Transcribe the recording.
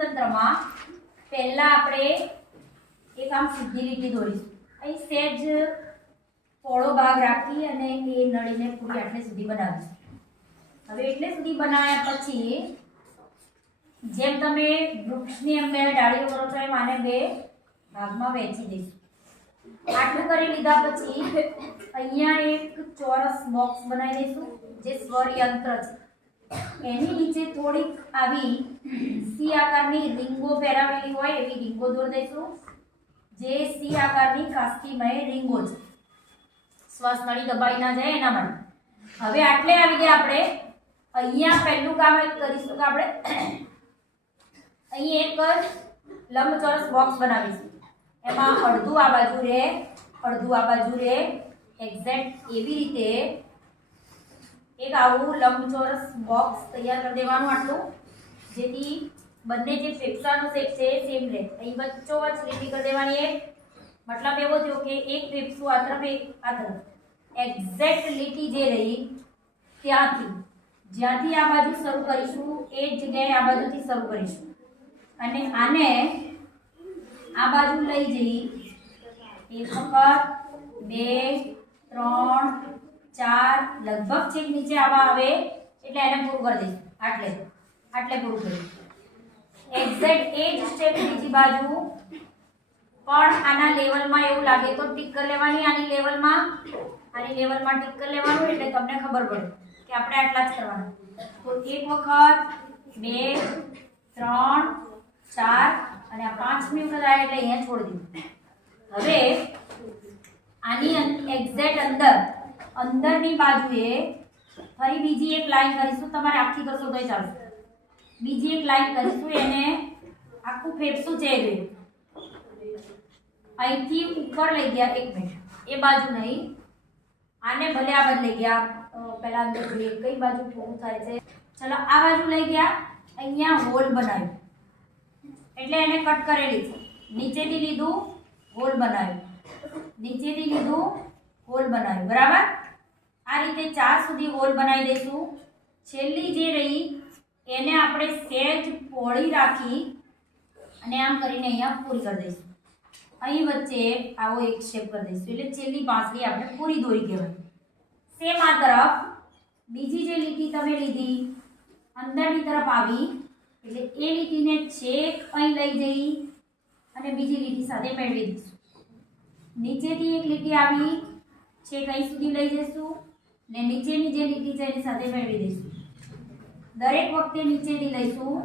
અર્થતંત્રમાં પહેલા આપણે એક આમ સીધી લીટી દોરીશું. અહીં સહેજ પોળો ભાગ રાખી અને એ નળીને પૂરી આટલે સુધી બનાવીશું. હવે એટલે સુધી બનાવ્યા પછી જેમ તમે વૃક્ષની એમ બે ડાળીઓ કરો છો એમ આને બે ભાગમાં વહેંચી દઈશું. આટલું કરી લીધા પછી અહીંયા એક ચોરસ બોક્સ બનાવી દઈશું જે સ્વર યંત્ર છે. એની નીચે થોડીક આવી સી આકારની રીંગો પહેરાવેલી હોય એવી રીંગો દોર દઈશું જે સી આકારની કાસ્કીમય રીંગો છે. શ્વાસ નળી દબાઈ ના જાય એના માટે. હવે આટલે આવી ગયા આપણે. અહીંયા પહેલું કામ કરીશું કે આપણે અહીં એક લંબચોરસ બોક્સ બનાવીશું. એમાં અડધું આ બાજુ રે અડધું આ બાજુ રે એક્ઝેક્ટ એવી રીતે એક આવું લંબચોરસ બોક્સ તૈયાર કરી દેવાનું આટલું, જેથી બંને જે ફેફસાનો શેપ છે એ સેમ રહે. અહીં વચ્ચોવચ લીટી કરી દેવાની. મતલબ એવો થયો કે એક ફેફસું આ તરફ એક આ તરફ. એક્ઝેક્ટ લીટી જે રહી ત્યાંથી જ્યાંથી આ બાજુ શરૂ કરીશું એ જ જગ્યાએ આ બાજુથી શરૂ કરીશું અને આને આ બાજુ લઈ જઈ એક વખત, બે, ત્રણ, ચાર, લગભગ છેક નીચે આવા આવે એટલે એને પૂરું કરી દઈશું. આટલે પૂરું કરીશું. એક્ઝેક્ટ એ જ સ્ટેપ બીજી બાજુ પણ આના લેવલમાં એવું લાગે તો ટીક કરી લેવાની. આની લેવલમાં ટીક કરી લેવાનું એટલે તમને ખબર પડે કે આપણે આટલા જ કરવાના. તો એક વખત, બે, ત્રણ, ચાર અને આ પાંચમી વખત આવે એટલે અહીંયા છોડી દીધું. હવે આની એક્ઝેક્ટ અંદરની બાજુએ ફરી બીજી એક લાઈન કરીશું. તમારે આખી કરશો તોય ચાલશે. બીજી એક લાઈન કરીશું. એને આખું ફેફસું છે અહીંથી ઉપર લઈ ગયા. એક મિનિટ, એ બાજુ નહીં, આને ભલે આ બાજુ લઈ ગયા. પહેલા અંદર જોઈએ કઈ બાજુ પૂરું થાય છે. ચલો આ બાજુ લઈ ગયા. અહીંયા હોલ બનાવ્યું એટલે એને કટ કરેલી છે. નીચેથી લીધું, હોલ બનાવ્યું, નીચેથી લીધું, હોલ બનાવ્યું. બરાબર. આ રીતે 4 સુધી હોલ બનાવી દઈશું. છેલ્લી જે રહી એને આપણે સહેજ પહોળી રાખી અને આમ કરીને અહીંયા પૂરી કરી દઈશું. અહીં વચ્ચે આવો એક શેપ કરી દઈશું એટલે છેલ્લી પાંસળી આપણે પૂરી દોરી કહેવાય. સેમ આ તરફ બીજી જે લીટી તમે લીધી અંદરની તરફ આવી એટલે એ લીટીને છેક અહીં લઈ જઈ અને બીજી લીટી સાથે મેળવી દઈશું. નીચેથી એક લીટી આવી છેક અહીં સુધી લઈ જઈશું ને નીચેની જે લીટી છે એની સાથે મેળવી દઈશું. દરેક વખતે નીચેથી લઈશું.